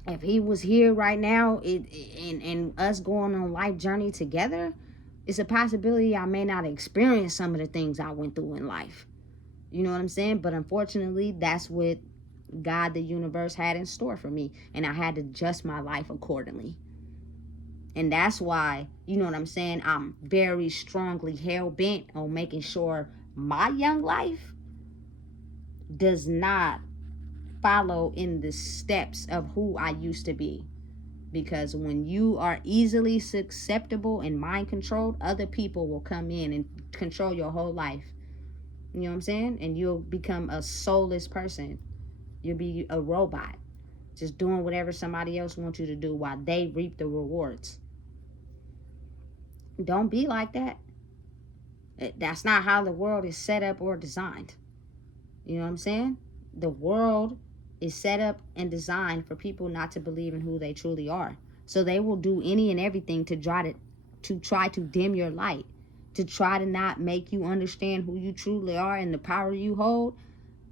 If he was here right now, and us going on life journey together, it's a possibility I may not experience some of the things I went through in life. You know what I'm saying? But unfortunately, that's what God, the universe, had in store for me, and I had to adjust my life accordingly. And that's why, you know what I'm saying, I'm very strongly hell-bent on making sure my young life does not follow in the steps of who I used to be. Because when you are easily susceptible and mind controlled, other people will come in and control your whole life. You know what I'm saying? And you'll become a soulless person. You'll be a robot, just doing whatever somebody else wants you to do while they reap the rewards. Don't be like that. That's not how the world is set up or designed. You know what I'm saying? The world is set up and designed for people not to believe in who they truly are. So they will do any and everything to try to dim your light, to try to not make you understand who you truly are and the power you hold,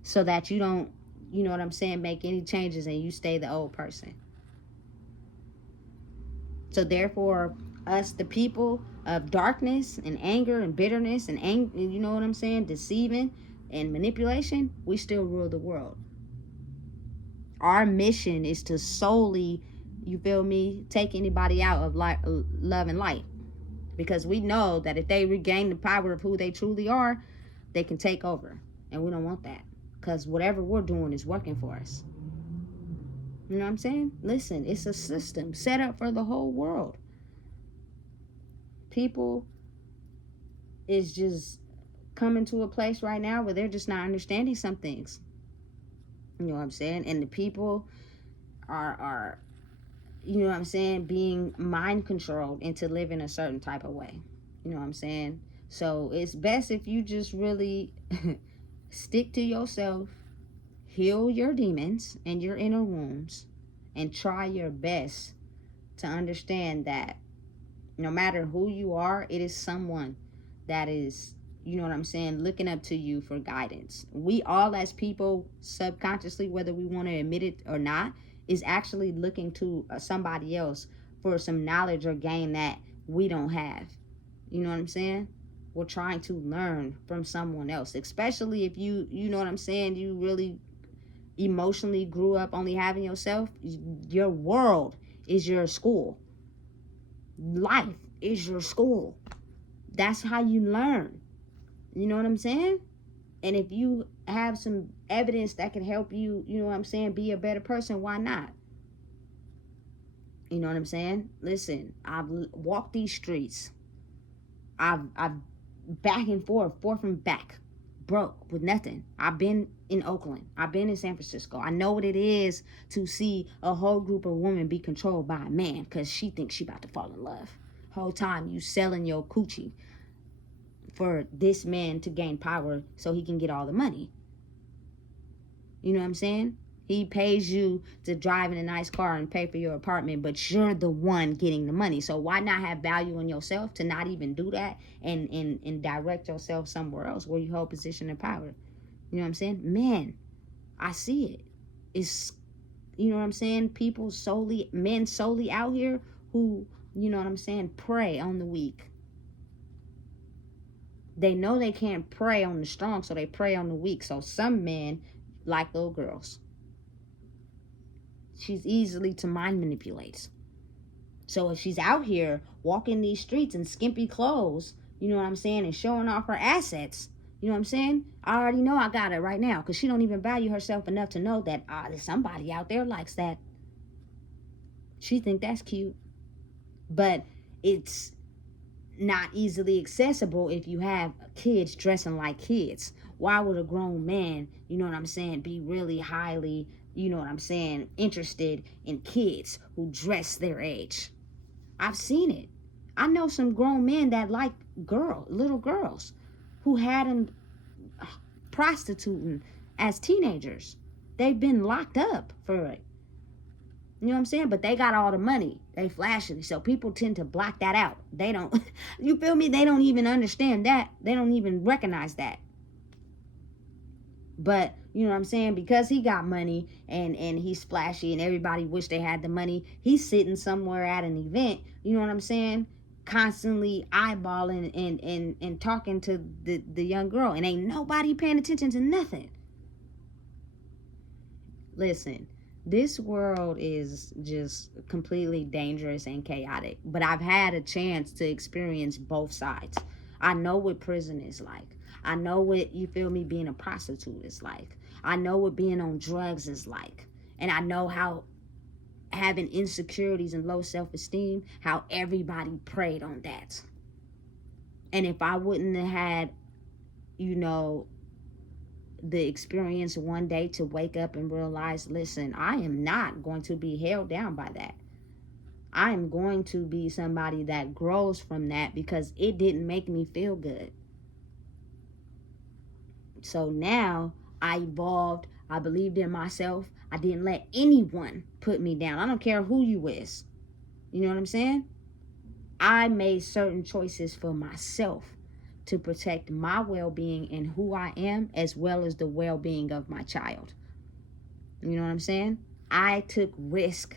so that you don't, you know what I'm saying, make any changes and you stay the old person. So therefore, us, the people of darkness and anger and bitterness and you know what I'm saying, deceiving and manipulation, we still rule the world. Our mission is to solely, you feel me, take anybody out of love and light. Because we know that if they regain the power of who they truly are, they can take over. And we don't want that. Because whatever we're doing is working for us. You know what I'm saying? Listen, it's a system set up for the whole world. People is just coming to a place right now where they're just not understanding some things. You know what I'm saying? And the people are you know what I'm saying, being mind controlled into living a certain type of way. You know what I'm saying? So it's best if you just really stick to yourself, heal your demons and your inner wounds, and try your best to understand that no matter who you are, it is someone that is, you know what I'm saying, looking up to you for guidance. We all as people, subconsciously, whether we want to admit it or not, is actually looking to somebody else for some knowledge or gain that we don't have. You know what I'm saying? We're trying to learn from someone else, especially if you know what I'm saying, you really emotionally grew up only having yourself. Your world is your school. Life is your school. That's how you learn. You know what I'm saying? And if you have some evidence that can help you, you know what I'm saying, be a better person, why not? You know what I'm saying? Listen, I've walked these streets. I've back and forth and back, broke with nothing. I've been in Oakland. I've been in San Francisco. I know what it is to see a whole group of women be controlled by a man because she thinks she about to fall in love. Whole time you selling your coochie for this man to gain power so he can get all the money. You know what I'm saying? He pays you to drive in a nice car and pay for your apartment, but you're the one getting the money. So why not have value in yourself to not even do that and direct yourself somewhere else where you hold position of power? You know what I'm saying? Man, I see it. It's, you know what I'm saying, men solely out here who, you know what I'm saying, prey on the weak. They know they can't prey on the strong, so they prey on the weak. So some men like little girls. She's easily to mind manipulate. So if she's out here walking these streets in skimpy clothes, you know what I'm saying, and showing off her assets, You know what I'm saying? I already know I got it right now, because she don't even value herself enough to know that there's somebody out there likes that. She think that's cute. But it's not easily accessible if you have kids dressing like kids. Why would a grown man, you know what I'm saying, be really highly, you know what I'm saying, interested in kids who dress their age? I've seen it. I know some grown men that like little girls who had them prostituting as teenagers. They've been locked up for it. You know what I'm saying? But they got all the money. They flashy. So people tend to block that out. They don't, you feel me? They don't even understand that. They don't even recognize that. But, you know what I'm saying? Because he got money and he's flashy and everybody wish they had the money, he's sitting somewhere at an event, you know what I'm saying? Constantly eyeballing and talking to the young girl. And ain't nobody paying attention to nothing. Listen, this world is just completely dangerous and chaotic. But I've had a chance to experience both sides. I know what prison is like. I know what, you feel me, being a prostitute is like. I know what being on drugs is like. And I know how having insecurities and low self-esteem, how everybody preyed on that. And if I wouldn't have had, you know, the experience one day to wake up and realize, listen, I am not going to be held down by that. I am going to be somebody that grows from that, because it didn't make me feel good. So now I evolved. I believed in myself. I didn't let anyone put me down. I don't care who you is. You know what I'm saying? I made certain choices for myself to protect my well-being and who I am, as well as the well-being of my child. You know what I'm saying? I took risk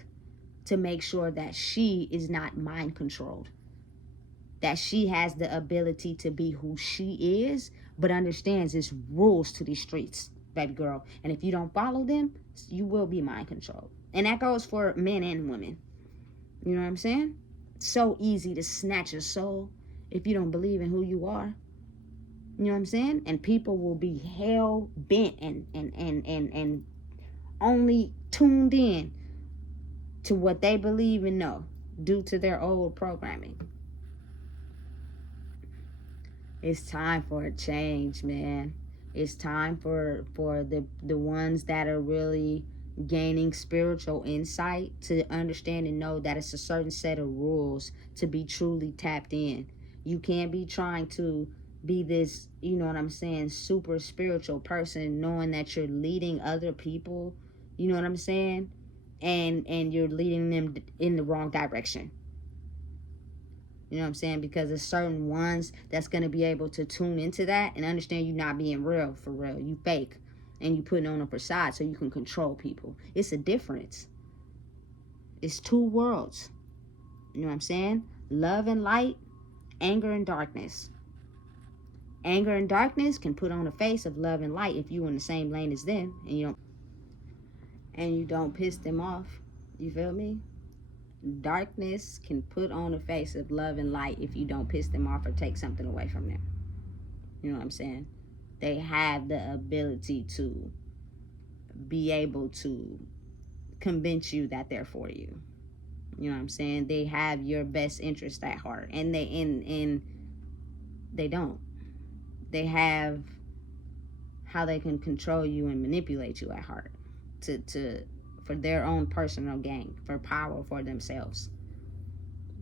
to make sure that she is not mind controlled, that she has the ability to be who she is, but understands there's rules to these streets, baby girl. And if you don't follow them, you will be mind controlled. And that goes for men and women. You know what I'm saying? It's so easy to snatch your soul if you don't believe in who you are. You know what I'm saying? And people will be hell bent and only tuned in to what they believe and know due to their old programming. It's time for a change, man. It's time for the ones that are really gaining spiritual insight to understand and know that it's a certain set of rules to be truly tapped in. You can't be trying to be this, you know what I'm saying, super spiritual person, knowing that you're leading other people, you know what I'm saying, and you're leading them in the wrong direction. You know what I'm saying? Because there's certain ones that's going to be able to tune into that and understand you not being real for real. You fake. And you putting on a facade so you can control people. It's a difference. It's two worlds. You know what I'm saying? Love and light, anger and darkness. Anger and darkness can put on a face of love and light if you're in the same lane as them and you don't piss them off. You feel me? Darkness can put on a face of love and light if you don't piss them off or take something away from them. You know what I'm saying? They have the ability to be able to convince you that they're for you. You know what I'm saying? They have your best interest at heart, and they don't. They have how they can control you and manipulate you at heart for their own personal gain, for power for themselves.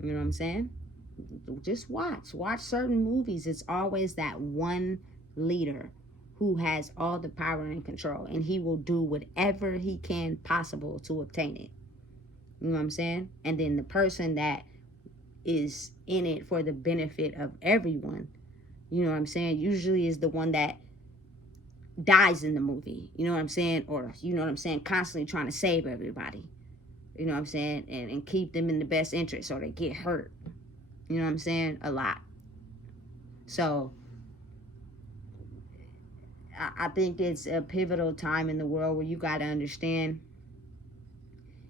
You know what I'm saying? Just watch certain movies. It's always that one leader who has all the power and control, and he will do whatever he can possible to obtain it. You know what I'm saying? And then the person that is in it for the benefit of everyone, you know what I'm saying, usually is the one that dies in the movie. You know what I'm saying? Or, you know what I'm saying, constantly trying to save everybody. You know what I'm saying? And keep them in the best interest, or they get hurt. You know what I'm saying? A lot. So I think it's a pivotal time in the world where you got to understand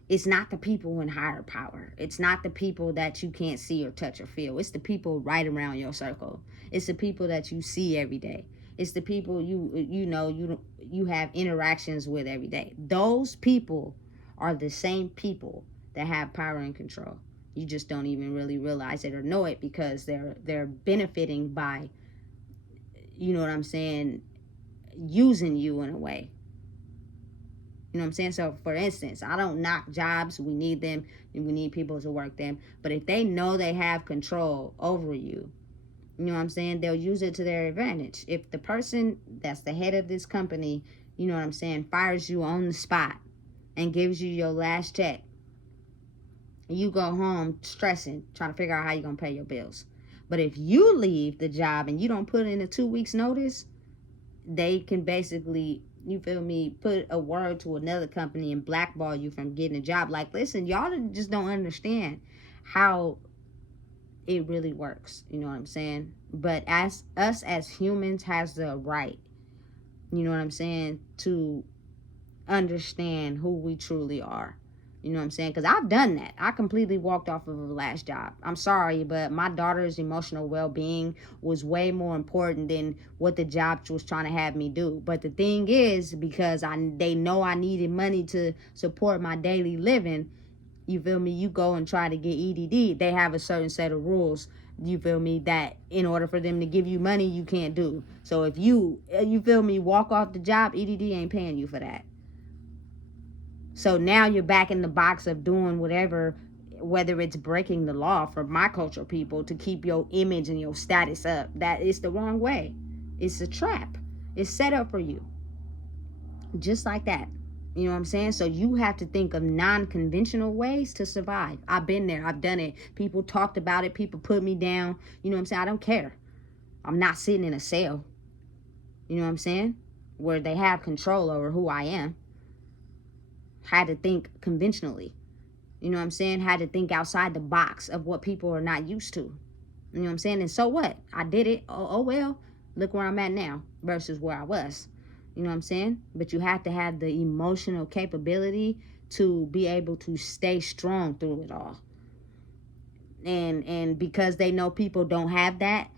it's not the people in higher power. It's not the people that you can't see or touch or feel. It's the people right around your circle. It's the people that you see every day. It's the people you have interactions with every day. Those people are the same people that have power and control. You just don't even really realize it or know it, because they're benefiting by, you know what I'm saying, using you in a way. You know what I'm saying? So, for instance, I don't knock jobs. We need them. We need people to work them. But if they know they have control over you, you know what I'm saying, they'll use it to their advantage. If the person that's the head of this company, you know what I'm saying, fires you on the spot and gives you your last check, you go home stressing, trying to figure out how you're going to pay your bills. But if you leave the job and you don't put in a 2 weeks notice, they can basically, you feel me, put a word to another company and blackball you from getting a job. Like, listen, y'all just don't understand how it really works. You know what I'm saying? But as humans has the right, you know what I'm saying, to understand who we truly are. You know what I'm saying? Because I've done that. I completely walked off of a last job. I'm sorry, but my daughter's emotional well-being was way more important than what the job was trying to have me do. But the thing is, because they know I needed money to support my daily living, you feel me, you go and try to get EDD. They have a certain set of rules, you feel me, that in order for them to give you money, you can't do. So if you feel me, walk off the job, EDD ain't paying you for that. So now you're back in the box of doing whatever, whether it's breaking the law for my cultural people to keep your image and your status up. That is the wrong way. It's a trap. It's set up for you. Just like that. You know what I'm saying? So you have to think of non-conventional ways to survive. I've been there. I've done it. People talked about it. People put me down. You know what I'm saying? I don't care. I'm not sitting in a cell. You know what I'm saying? Where they have control over who I am. Had to think conventionally. You know what I'm saying? Had to think outside the box of what people are not used to. You know what I'm saying? And so what? I did it. Oh well. Look where I'm at now versus where I was. You know what I'm saying? But you have to have the emotional capability to be able to stay strong through it all. And because they know people don't have that,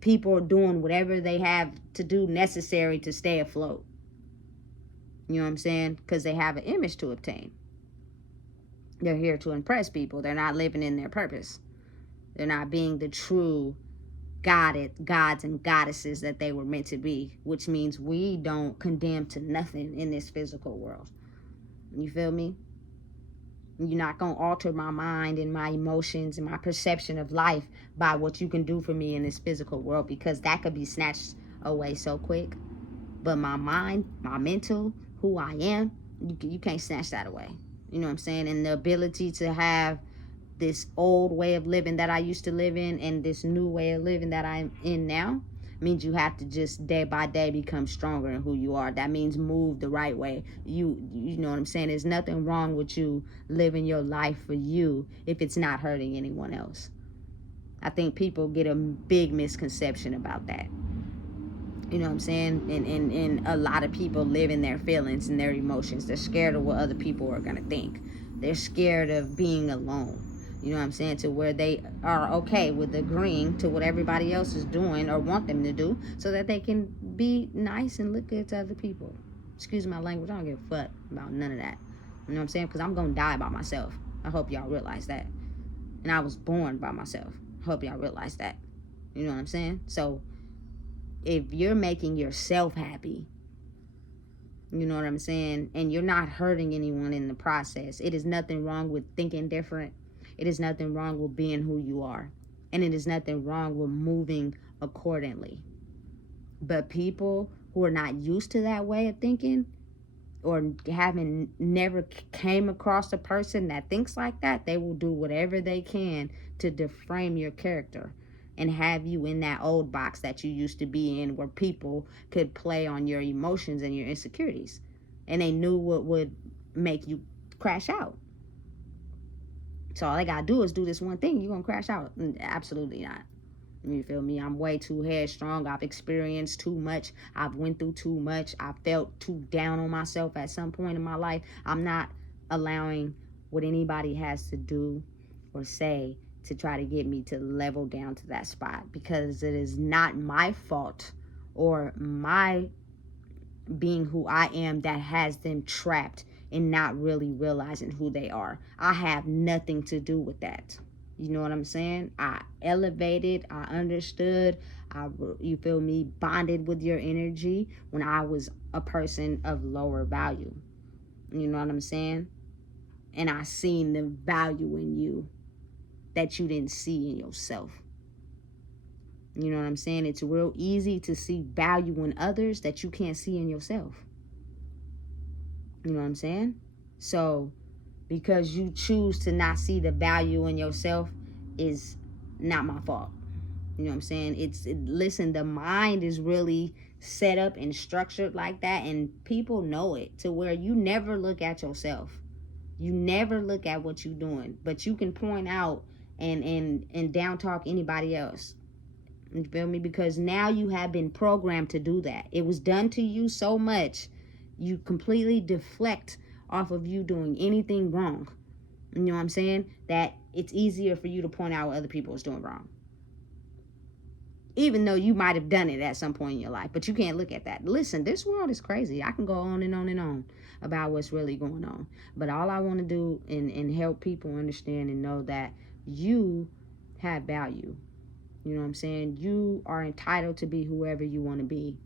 people are doing whatever they have to do necessary to stay afloat. You know what I'm saying? Because they have an image to obtain. They're here to impress people. They're not living in their purpose. They're not being the true gods and goddesses that they were meant to be, which means we don't condemn to nothing in this physical world. You feel me? You're not going to alter my mind and my emotions and my perception of life by what you can do for me in this physical world, because that could be snatched away so quick. But my mind, my mental, who I am, you can't snatch that away. You know what I'm saying? And the ability to have this old way of living that I used to live in and this new way of living that I'm in now means you have to just day by day become stronger in who you are. That means move the right way. You know what I'm saying? There's nothing wrong with you living your life for you if it's not hurting anyone else. I think people get a big misconception about that. You know what I'm saying? And a lot of people live in their feelings and their emotions. They're scared of what other people are going to think. They're scared of being alone. You know what I'm saying? To where they are okay with agreeing to what everybody else is doing or want them to do so that they can be nice and look good to other people. Excuse my language. I don't give a fuck about none of that. You know what I'm saying? Because I'm going to die by myself. I hope y'all realize that. And I was born by myself. I hope y'all realize that. You know what I'm saying? So if you're making yourself happy, you know what I'm saying, and you're not hurting anyone in the process, it is nothing wrong with thinking different. It is nothing wrong with being who you are. And it is nothing wrong with moving accordingly. But people who are not used to that way of thinking, or having never came across a person that thinks like that, they will do whatever they can to deframe your character and have you in that old box that you used to be in, where people could play on your emotions and your insecurities. And they knew what would make you crash out. So all they gotta do is do this one thing, you're gonna crash out. Absolutely not. You feel me? I'm way too headstrong. I've experienced too much. I've went through too much. I felt too down on myself at some point in my life. I'm not allowing what anybody has to do or say to try to get me to level down to that spot, because it is not my fault or my being who I am that has them trapped and not really realizing who they are. I have nothing to do with that. You know what I'm saying? I elevated, I understood, you feel me, bonded with your energy when I was a person of lower value. You know what I'm saying? And I seen the value in you that you didn't see in yourself. You know what I'm saying? It's real easy to see value in others that you can't see in yourself. You know what I'm saying? So, because you choose to not see the value in yourself is not my fault. You know what I'm saying? Listen, the mind is really set up and structured like that, and people know it, to where you never look at yourself. You never look at what you're doing, but you can point out and down talk anybody else. You feel me? Because now you have been programmed to do that. It was done to you so much, you completely deflect off of you doing anything wrong. You know what I'm saying? That it's easier for you to point out what other people is doing wrong. Even though you might have done it at some point in your life, but you can't look at that. Listen, this world is crazy. I can go on and on and on about what's really going on. But all I want to do and help people understand and know that you have value. You know what I'm saying? You are entitled to be whoever you want to be.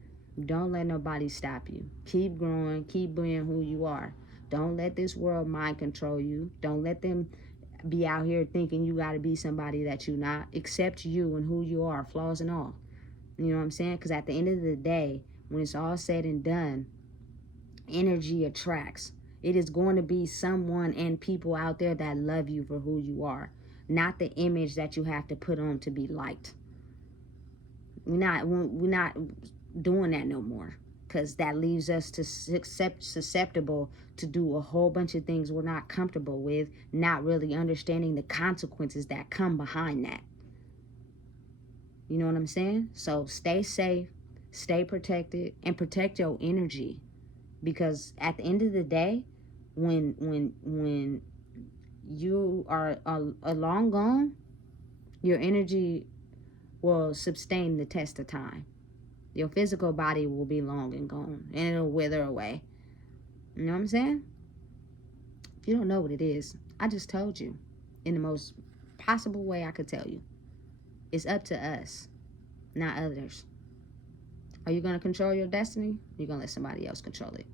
Don't let nobody stop you. Keep growing. Keep being who you are. Don't let this world mind control you. Don't let them be out here thinking you got to be somebody that you're not. Accept you and who you are, flaws and all. You know what I'm saying? Because at the end of the day, when it's all said and done, energy attracts. It is going to be someone and people out there that love you for who you are, not the image that you have to put on to be liked. We're not doing that no more, because that leaves us to susceptible to do a whole bunch of things we're not comfortable with, not really understanding the consequences that come behind that. You know what I'm saying? So stay safe, stay protected, and protect your energy, because at the end of the day, when you are long gone, your energy will sustain the test of time. Your physical body will be long and gone, and it'll wither away. You know what I'm saying? If you don't know what it is, I just told you in the most possible way I could tell you. It's up to us, not others. Are you going to control your destiny? You're going to let somebody else control it.